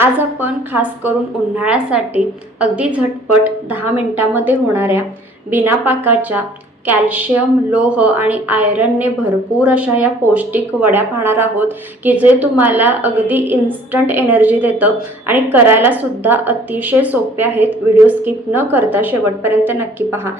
आज आपण खास करून उन्हाळ्यासाठी अगदी झटपट दहा मिनटामध्ये होणाऱ्या बिना पाकाच्या कॅल्शियम लोह आणि आयरनने भरपूर अशा या पौष्टिक वड्या पाहणार आहोत की जे तुम्हाला अगदी इन्स्टंट एनर्जी देतं आणि करायला सुद्धा अतिशय सोपे आहेत. व्हिडिओ स्किप न करता शेवटपर्यंत नक्की पहा.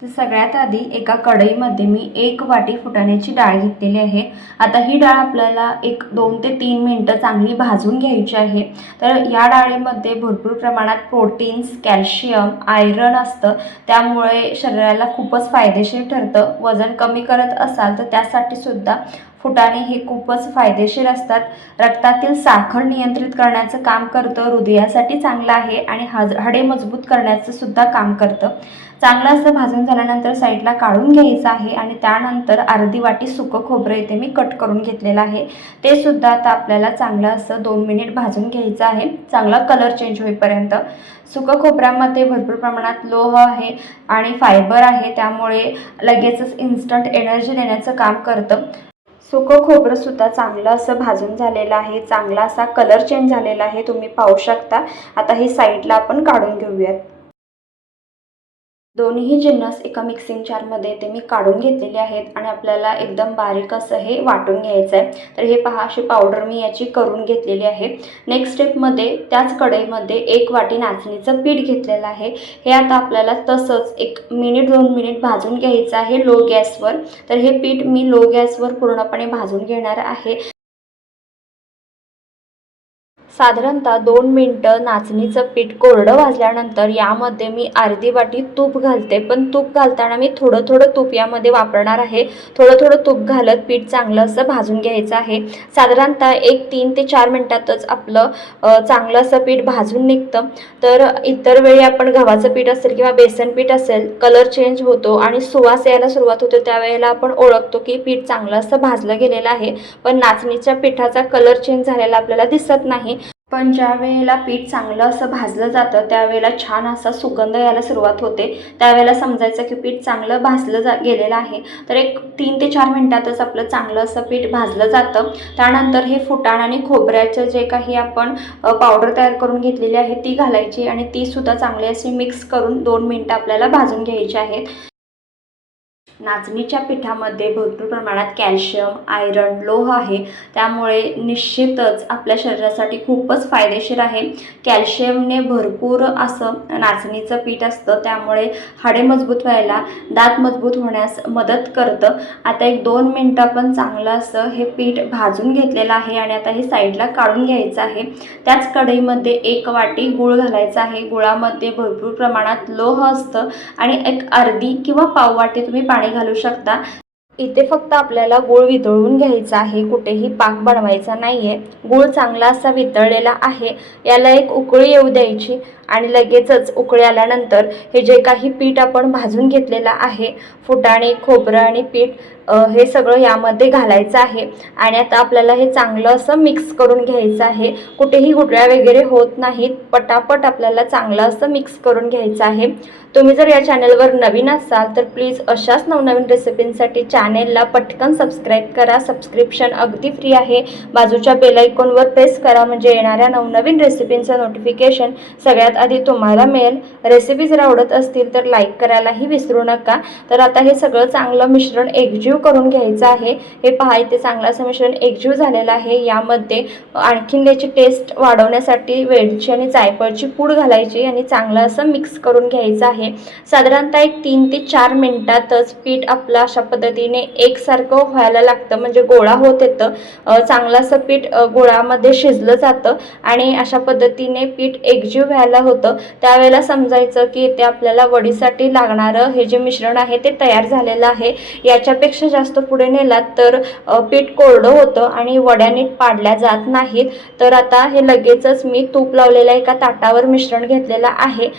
तर सगळ्यात आधी एका कढईमध्ये मी एक वाटी फुटाण्याची डाळ घेतलेली आहे. आता ही डाळ आपल्याला एक दोन ते तीन मिनटं चांगली भाजून घ्यायची आहे. तर या डाळीमध्ये भरपूर प्रमाणात प्रोटीन्स कॅल्शियम आयरन असतं. त्यामुळे शरीराला खूपच फायदेशीर ठरतं. वजन कमी करत असाल तर त्यासाठी सुद्धा फुटाणे हे खूपच फायदेशीर असतात. रक्तातील साखर नियंत्रित करण्याचं काम करतं हृदयासाठी चांगलं आहे आणि हाज हाडे मजबूत करण्याचं सुद्धा काम करतं. चांगलं असं भाजून झाल्यानंतर साईडला काढून घ्यायचं आहे आणि त्यानंतर अर्धी वाटी सुकं खोबरं इथे मी कट करून घेतलेलं आहे. ते सुद्धा आता आपल्याला चांगलं असं दोन मिनिट भाजून घ्यायचं आहे. चांगला कलर चेंज होईपर्यंत. सुकं खोबऱ्यामध्ये भरपूर प्रमाणात लोह आहे आणि फायबर आहे त्यामुळे लगेचच इन्स्टंट एनर्जी देण्याचं काम करतं. सुकं खोबरंसुद्धा चांगलं असं भाजून झालेलं आहे. चांगला असा कलर चेंज झालेला आहे. तुम्ही पाहू शकता. आता हे साईडला आपण काढून घेऊयात. दोन्ही जिन्नस एका मिक्सिंग जारमध्ये ते मी काढून घेतलेले आहेत आणि आपल्याला एकदम बारीक असं हे वाटून घ्यायचं आहे. तर हे पहा अशी पावडर मी याची करून घेतलेली आहे. नेक्स्ट स्टेपमध्ये त्याच कढईमध्ये एक वाटी नाचणीचं पीठ घेतलेलं आहे. हे आता आपल्याला तसंच एक मिनिट दोन मिनिट भाजून घ्यायचं आहे लो गॅसवर तर हे पीठ मी लो गॅसवर पूर्णपणे भाजून घेणार आहे. साधारणतः दोन मिनटं नाचणीचं पीठ कोरडं भाजल्यानंतर यामध्ये मी अर्धी वाटी तूप घालते. पण तूप घालताना मी थोडं थोडं तूप यामध्ये वापरणार आहे. थोडं थोडं तूप घालत पीठ चांगलं असं भाजून घ्यायचं आहे. साधारणतः एक तीन ते चार मिनटातच आपलं चांगलं असं पीठ भाजून निघतं. तर इतर वेळी आपण गव्हाचं पीठ असेल किंवा बेसन पीठ असेल कलर चेंज होतो आणि सुवास यायला सुरुवात होते त्यावेळेला आपण ओळखतो की पीठ चांगलं असं भाजलं गेलेलं आहे. पण नाचणीच्या पिठाचा कलर चेंज झालेला आपल्याला दिसत नाही. पण ज्या वेळेला पीठ चांगलं असं भाजलं जातं त्यावेळेला छान असा सुगंध यायला सुरुवात होते. त्यावेळेला समजायचं की पीठ चांगलं भाजलं जा गेलेलं आहे. तर एक तीन ते चार मिनटातच आपलं चांगलं असं पीठ भाजलं जातं. त्यानंतर हे फुटाण आणि खोबऱ्याचं जे काही आपण पावडर तयार करून घेतलेली आहे ती घालायची आणि तीसुद्धा चांगली अशी मिक्स करून दोन मिनटं आपल्याला भाजून घ्यायची आहेत. नाचणीच्या पिठामध्ये भरपूर प्रमाणात कॅल्शियम आयरन लोह आहे. त्यामुळे निश्चितच आपल्या शरीरासाठी खूपच फायदेशीर आहे. कॅल्शियमने भरपूर असं नाचणीचं पीठ असतं. त्यामुळे हाडे मजबूत व्हायला दात मजबूत होण्यास मदत करतं. आता एक दोन मिनटं आपण चांगलं असं हे पीठ भाजून घेतलेलं आहे आणि आता हे साईडला काढून घ्यायचं आहे. त्याच कढईमध्ये एक वाटी गूळ घालायचा आहे. गुळामध्ये भरपूर प्रमाणात लोह असतं आणि एक अर्धी किंवा पाव वाटी तुम्ही पाणी घालू शकता. इथे फक्त आपल्याला गूळ वितळून घ्यायचा आहे. कुठेही पाक बनवायचा नाही आहे गूळ चांगला असा वितळलेला आहे. याला एक उकळी येऊ द्यायची. आणि लगेचच उकळी आल्यानंतर हे जे काही पीठ आपण भाजून घेतलेलं आहे फुटाणे खोबरं आणि पीठ हे सगळं यामध्ये घालायचं आहे. आणि आता आपल्याला हे चांगलं असं मिक्स करून घ्यायचं आहे. कुठेही गुटळ्या वगैरे होत नाहीत पटापट आपल्याला चांगलं असं मिक्स करून घ्यायचं आहे. तुम्ही जर या चॅनलवर नवीन असाल तर प्लीज अशाच नवनवीन रेसिपींसाठी चॅनेलला पटकन सबस्क्राईब करा. सबस्क्रिप्शन अगदी फ्री आहे. बाजूच्या बेलायकॉनवर प्रेस करा म्हणजे येणाऱ्या नवनवीन रेसिपींचं नोटिफिकेशन सगळ्यात आधी तुम्हाला मिळेल. रेसिपी जर आवडत असतील तर लाईक करायलाही विसरू नका. तर आता हे सगळं चांगलं मिश्रण एकजीव करून घ्यायचं आहे. हे पहा इथे चांगलं असं मिश्रण एकजीव झालेलं आहे. यामध्ये आणखीन त्याची टेस्ट वाढवण्यासाठी वेलची आणि जायफळची पूड घालायची आणि चांगलं असं मिक्स करून घ्यायचं आहे. साधारणतः एक तीन ते चार मिनटातच पीठ आपलं अशा पद्धतीने एकसारखं व्हायला लागतं म्हणजे गोळा होत येतं. चांगलं असं पीठ गोळामध्ये शिजलं जातं आणि अशा पद्धतीने पीठ एकजीव व्हायला होतं. होतं. त्यावेळेला समजायचं की इथे आपल्याला वडीसाठी लागणारं हे जे मिश्रण आहे ते तयार झालेलं आहे. याच्यापेक्षा जास्त पुढे नेलात तर पीठ कोरडं होतं आणि वड्या नीट पाडल्या जात नाहीत. तर आता हे लगेचच मी तूप लावलेल्या एका ताटावर मिश्रण घेतलेलं आहे.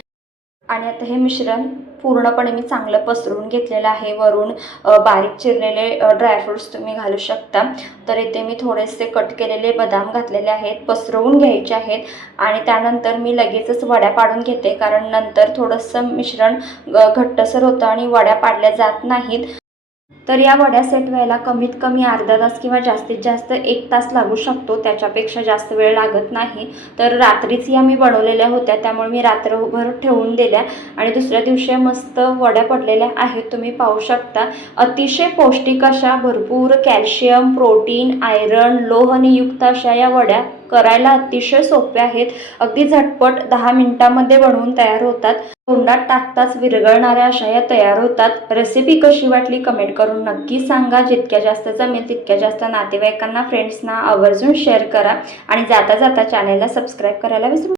आणि आता हे मिश्रण पूर्णपणे मी चांगलं पसरून घेतलेलं आहे. वरून बारीक चिरलेले ड्रायफ्रूट्स तुम्ही घालू शकता. तर इथे मी थोडेसे कट केलेले बदाम घातलेले आहेत पसरवून घ्यायचे आहेत. आणि त्यानंतर मी लगेचच वड्या पाडून घेते कारण नंतर थोडंसं मिश्रण घट्टसर होतं आणि वड्या पाडल्या जात नाहीत. तर या वड्या सेट व्हायला कमीत कमी अर्धा तास किंवा जास्तीत जास्त एक तास लागू शकतो. त्याच्यापेक्षा जास्त वेळ लागत नाही. तर रात्रीच या मी बनवलेल्या होत्या. त्यामुळे मी रात्रभर ठेवून दिल्या. आणि दुसऱ्या दिवशी मस्त वड्या पडलेल्या आहेत. तुम्ही पाहू शकता. अतिशय पौष्टिक अशा भरपूर कॅल्शियम प्रोटीन आयरन लोहनियुक्त अशा या वड्या करायला अतिशय सोप्या आहेत. अगदी झटपट दहा मिनिटामध्ये बनवून तयार होतात. तोंडात टाकताच विरघळणाऱ्या अशा या तयार होतात. रेसिपी कशी वाटली कमेंट करून करून नक्की सांगा. जितक्या जास्त जमेल तितक्या जास्त नातेवाईकांना फ्रेंड्सना आवर्जून शेअर करा. आणि जाता जाता चॅनलला सबस्क्राईब करायला विसरू